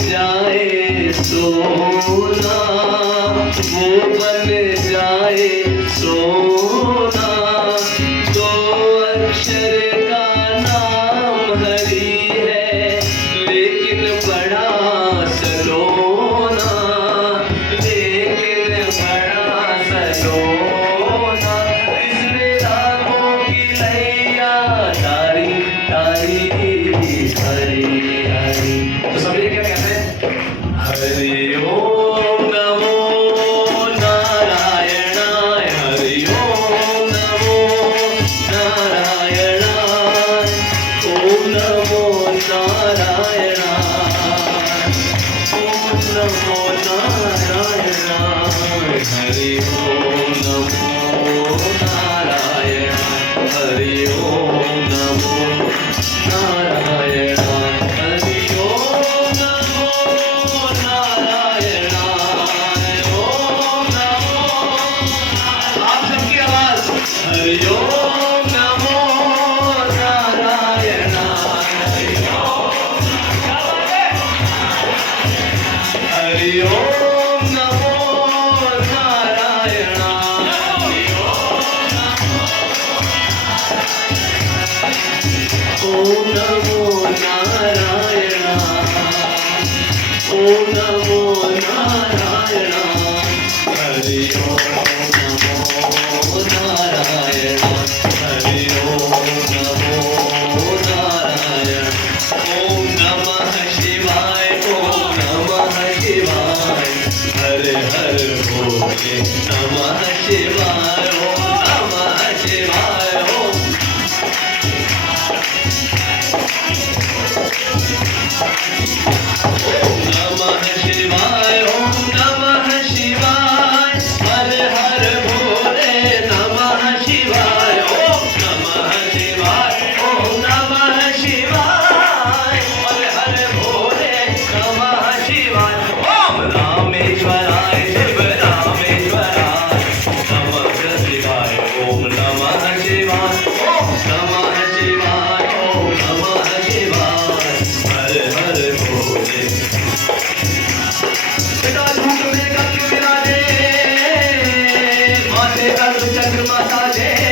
जाए सोना, वो बन जाए सोना। दो अक्षर का नाम हरी है, लेकिन बड़ा सलोना, लेकिन बड़ा सलोना। इसमें रागों की लैया तारी तारी हरी हरी। तो समझे क्या कहते हैं? हरि ओम नमो नारायणाय, हरि ओम नमो नारायणाय, ओम नमो नारायणाय, ओम नमो नारायणाय, हरि ओम नमो नारायणाय, हरि ओम नमो नारायणाय। हरि ओम नमो नारायणाय, हरि ओम नमो नारायणाय, ओम नमो नारायणाय, ओम नमो नारायणाय, हरि ओम नमो नारायण, हरि ओम नमो नारायण, ओम नमः शिवाय, ओम नमः शिवाय, हर हर भोले नमः शिवाय, ओम नमः शिवाय, ओम नमः शिवाय, ओम नमः शिवाय, हर हर भोले नमः शिवाय, ओम नमः शिवाय, ओम नमः शिवाय, हर हर भोले नमः शिवाय, ओम रामेश्वराय शिव रामेश्वराय नमः शिवाय, ओम नमः शिवाय, ओम नमः शिवाय, ओम नमः शिवाय, हर हर भोले। पिता झूठ में कब्र विराजे, माथे पर चंद्रमा साजे।